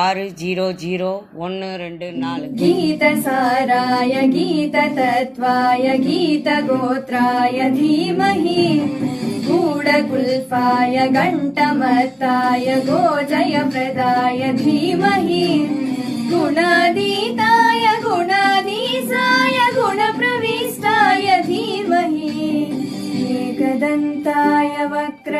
ஆறு zero zero ஒன்று ரெண்டு நாலு गीतसाराय गीततत्त्वाय गीतगोत्राय धीमहि गूढकुल्पाय घण्टमत्ताय गोजयप्रदाय धीमहि गुणातीताय गुणाधीशाय गुणप्रविष्टाय धीमहि एकदन्ताय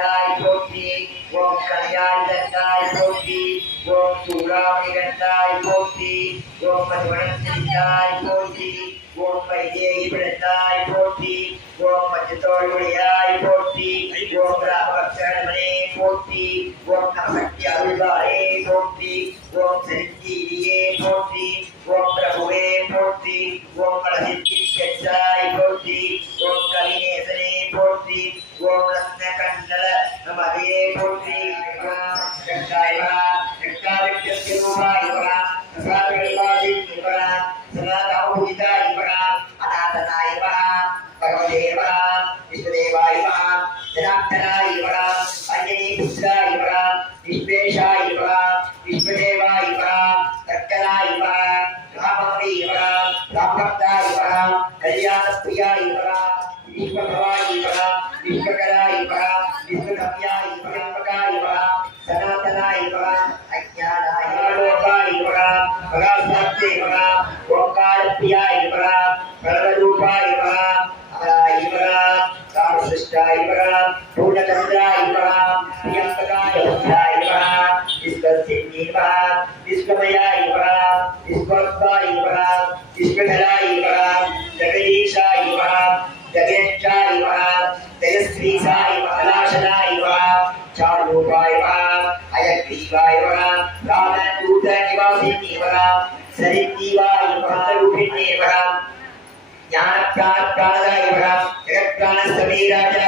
கண்டாய் போற்றி ஓம் கல்யாணி கண்டாய் போற்றி ஓம் சூடாமணி கண்டாய் போற்றி ஓம் பதுவனத்தாய் போற்றி ஓம் வைதேகி பிடத்தாய் போற்றி ஓம் பஞ்சத்தோழ்மொழியாய் போற்றி ஓம் ராமபக்ஷணமனே போற்றி ஓம் நமசக்தி அருள்வாரே போற்றி ஓம் சஞ்சீவியே போற்றி ஓம் பிரபுவே போற்றி ஓம் பலசித்தி கெட்டாய் போற்றி ஓம் கவிநேசனே போற்றி ஓம் ரத்ன கண்ணல நம்ம அதையே போற்றி பிதா இருக்கிறார் Maria da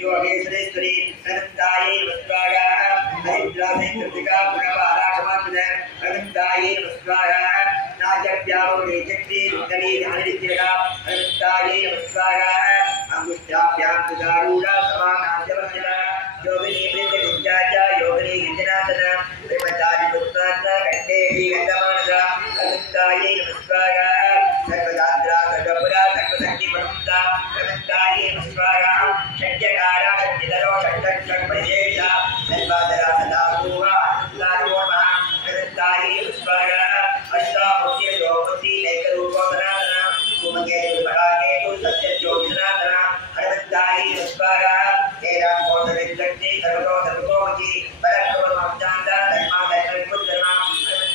यो अभिश्रेश्वरी सनंदाये वस्त्रायाः हरिद्रासे कृतिका पुनवाराक्षमात्मजय सनंदाये वस्त्रायाः नाचव्यावरे चक्रे विद्यले हरिद्रगा सनंदाये वस्त्रायाः अंगुष्ठाभ्यां सुदारूढा समानाञ्च वन्दना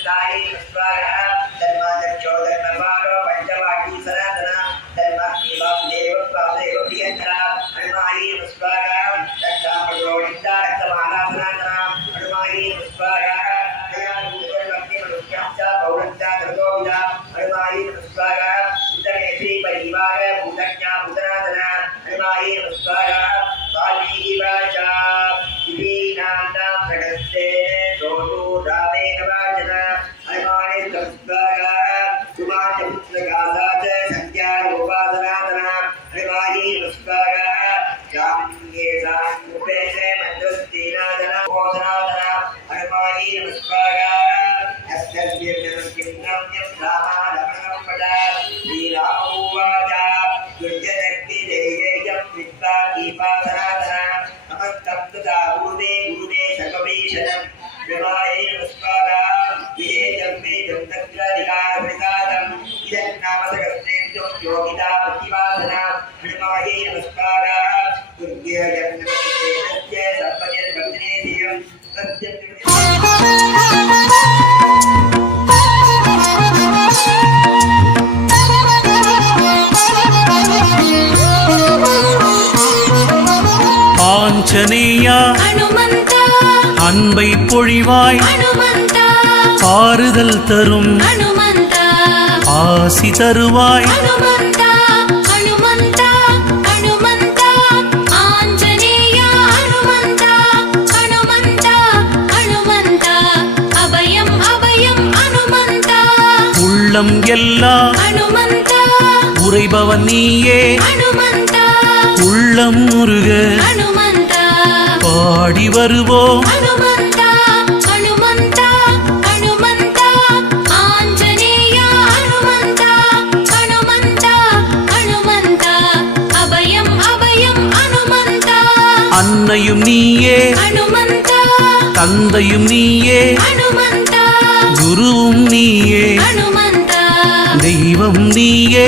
Sahih, Farah, Salman, and Jordan, Mabar. காஞ்சனேயா அன்பை பொழிவாய் ஆறுதல் தரும். ஆசி தருவாய். உள்ளம் எல்லா உரைபவன் நீயே. உள்ளம் முருக. பாடி வருவோம். அன்னையும் நீயே தந்தையும் நீயே குருவும் நீயே தெய்வம் நீயே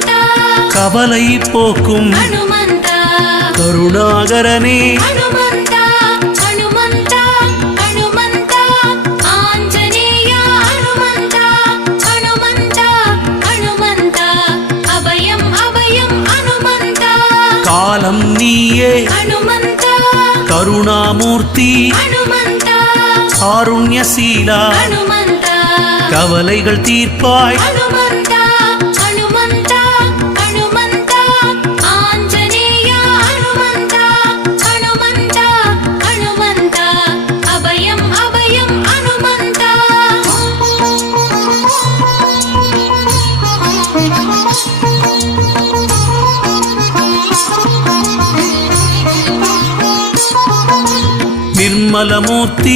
கவலை போக்கும். கருணாகரனே. காலம் நீயே. கருணாமூர்த்தி. காருண்யசீலா. கவலைகள் தீர்ப்பாய். நிர்மலமூர்த்தி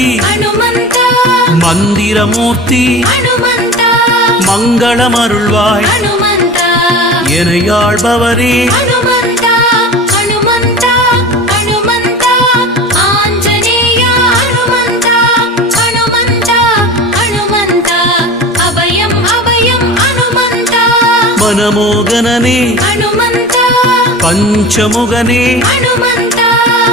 மந்திரமூர்த்தி மங்களமருள்வாய் எனையாழ்பவரே మనమోగననే పంచముగనే హనుమంత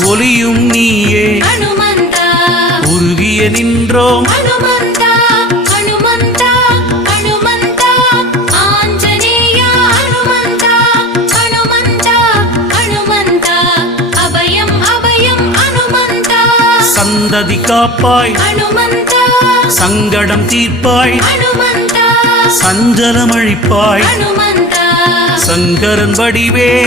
ஒலியும் நீயே. உருகிய நின்றோம். சந்ததி காப்பாய். சங்கடம் தீர்ப்பாய். சஞ்சலமழிப்பாய் சங்கரன் வடிவே.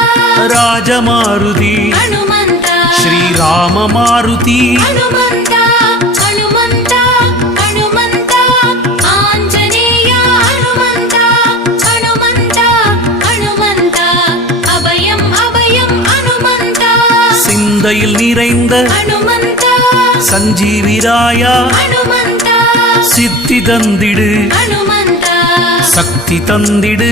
ராஜமாருதி ஸ்ரீராம மாருதி சிந்தையில் நிறைந்த சஞ்சீவிராயா சித்தி தந்திடு சக்தி தந்திடு